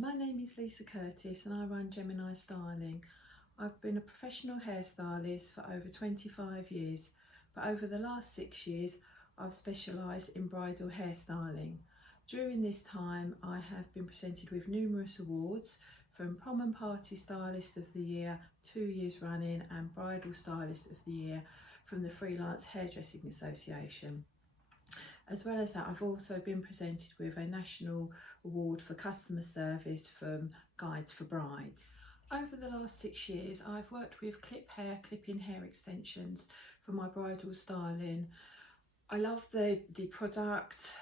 my name is Lisa Curtis and I run Gemini Styling. I've been a professional hairstylist for over 25 years, but over the last 6 years I've specialised in bridal hairstyling. During this time I have been presented with numerous awards, from Prom and Party Stylist of the Year 2 years running and Bridal Stylist of the Year from the Freelance Hairdressing Association. As well as that, I've also been presented with a national award for customer service from Guides for Brides. Over the last 6 years, I've worked with Cliphair clip-in hair extensions for my bridal styling. I love the product.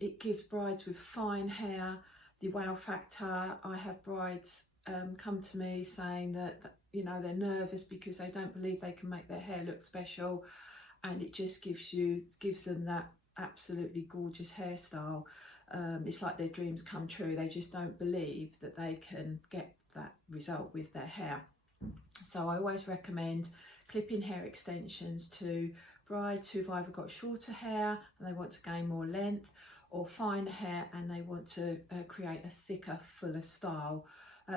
It gives brides with fine hair the wow factor. I have brides come to me saying that they're nervous because they don't believe they can make their hair look special, and it just gives them that absolutely gorgeous hairstyle. It's like their dreams come true. They just don't believe that they can get that result with their hair. So I always recommend clip-in hair extensions to brides who've either got shorter hair and they want to gain more length, or finer hair and they want to create a thicker, fuller style.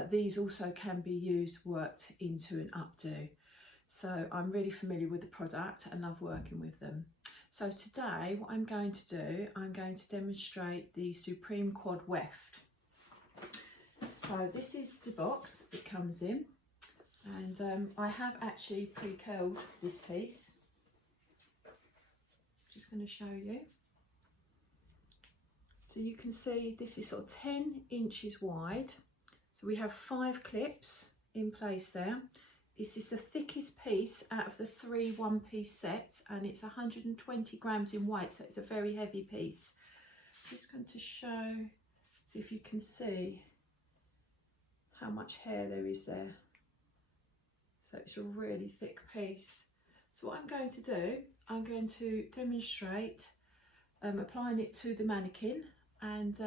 These also can be worked into an updo. So I'm really familiar with the product and love working with them. So today what I'm going to do, I'm going to demonstrate the Supreme Quad Weft. So this is the box it comes in, and I have actually pre-curled this piece. Just going to show you. So you can see this is sort of 10 inches wide. So we have 5 clips in place there. This is the thickest piece out of the 3 one-piece sets, and it's 120 grams in weight, so it's a very heavy piece. I'm just going to show, see if you can see how much hair there is there. So it's a really thick piece. So what I'm going to do, I'm going to demonstrate applying it to the mannequin, and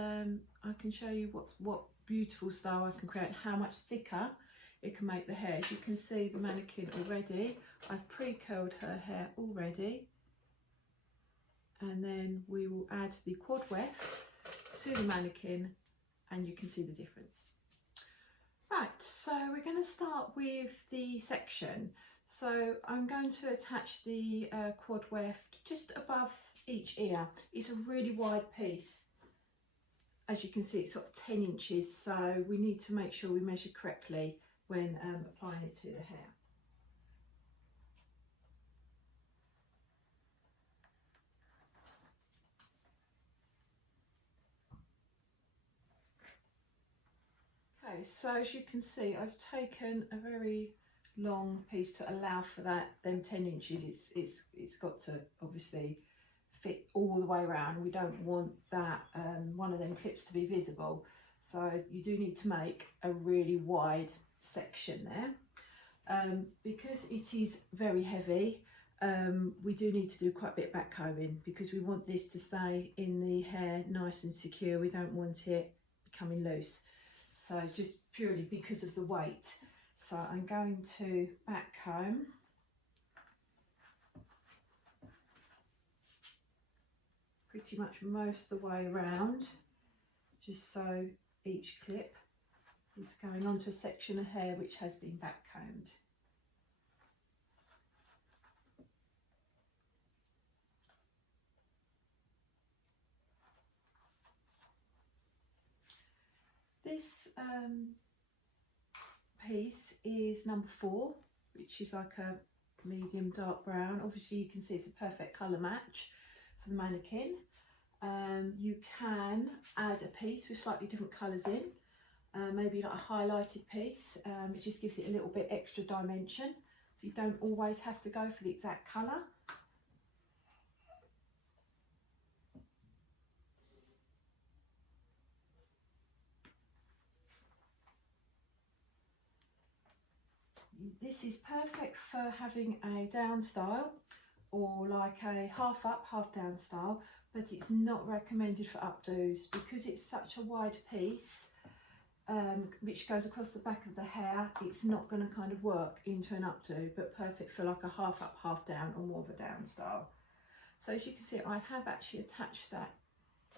I can show you what beautiful style I can create, how much thicker it can make the hair. As you can see the mannequin already, I've pre-curled her hair already, and then we will add the Quad Weft to the mannequin and you can see the difference. Right, so we're going to start with the section. So I'm going to attach the Quad Weft just above each ear. It's a really wide piece. As you can see, it's sort of 10 inches, so we need to make sure we measure correctly when applying it to the hair. Okay, so as you can see, I've taken a very long piece to allow for them 10 inches. It's got to obviously fit all the way around. We don't want that one of them clips to be visible, so you do need to make a really wide section there. Because it is very heavy, we do need to do quite a bit of back combing because we want this to stay in the hair nice and secure. We don't want it becoming loose, so just purely because of the weight. So I'm going to back comb pretty much most of the way around, just so each clip is going onto a section of hair which has been back combed. This piece is number 4, which is like a medium dark brown. Obviously you can see it's a perfect colour match for the mannequin. You can add a piece with slightly different colours in. Maybe like a highlighted piece. It just gives it a little bit extra dimension, so you don't always have to go for the exact colour. This is perfect for having a down style or like a half up, half down style, but it's not recommended for updos because it's such a wide piece which goes across the back of the hair. It's not going to kind of work into an updo, but perfect for like a half up, half down, or more of a down style. So as you can see, I have actually attached that.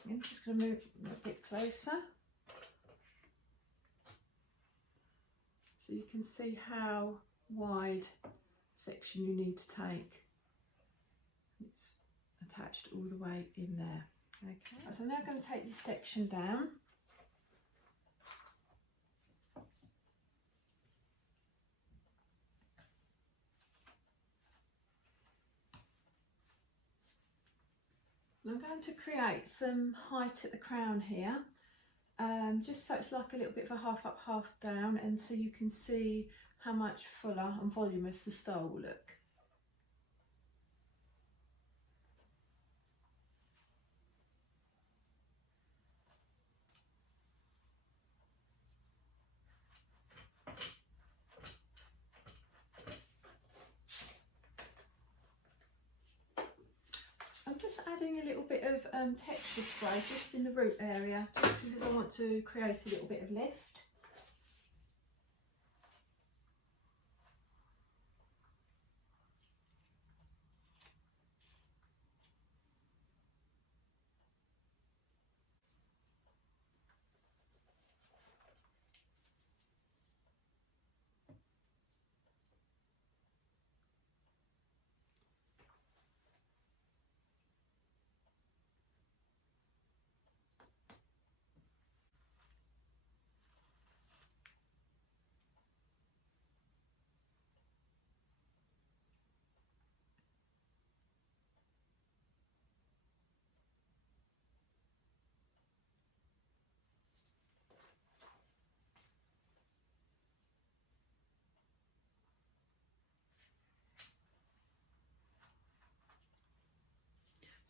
I'm just going to move a bit closer. So you can see how wide section you need to take. It's attached all the way in there. Okay, so now I'm going to take this section down. I'm going to create some height at the crown here, just so it's like a little bit of a half up, half down, and so you can see how much fuller and voluminous the style will look. I'm just adding a little bit of texture spray just in the root area, just because I want to create a little bit of lift.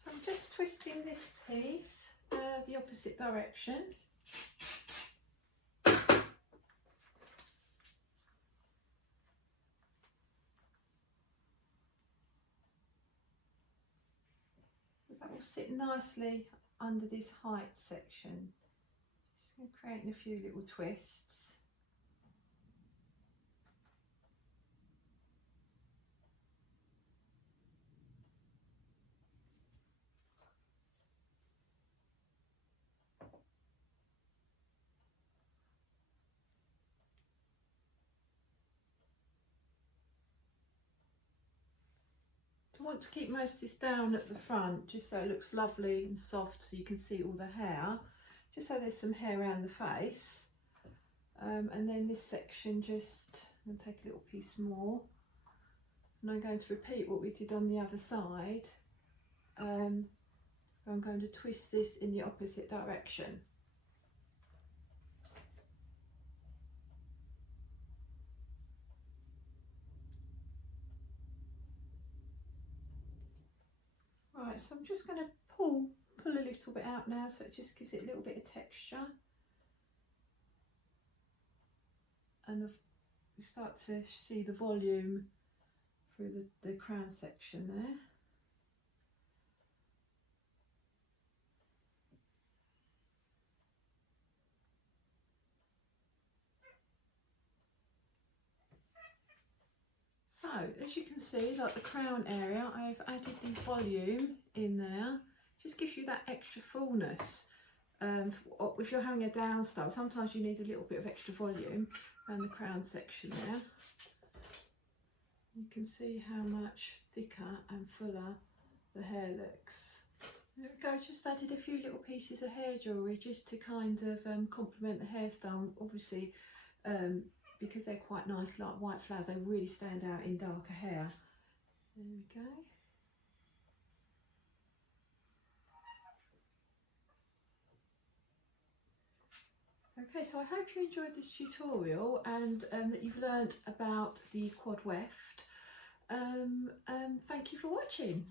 So I'm just twisting this piece the opposite direction. That will sit nicely under this height section. Just creating a few little twists. I want to keep most of this down at the front, just so it looks lovely and soft, so you can see all the hair, just so there's some hair around the face. And then this section, just I'm going to take a little piece more, and I'm going to repeat what we did on the other side. I'm going to twist this in the opposite direction. Right, so I'm just going to pull a little bit out now, so it just gives it a little bit of texture. And you start to see the volume through the crown section there. So, as you can see, like the crown area, I've added the volume in there. Just gives you that extra fullness. If you're having a down style, sometimes you need a little bit of extra volume around the crown section there. You can see how much thicker and fuller the hair looks. There we go, just added a few little pieces of hair jewellery just to kind of complement the hairstyle. Obviously, because they're quite nice, like white flowers, they really stand out in darker hair. There we go. Okay, so I hope you enjoyed this tutorial and that you've learnt about the quad weft. Thank you for watching.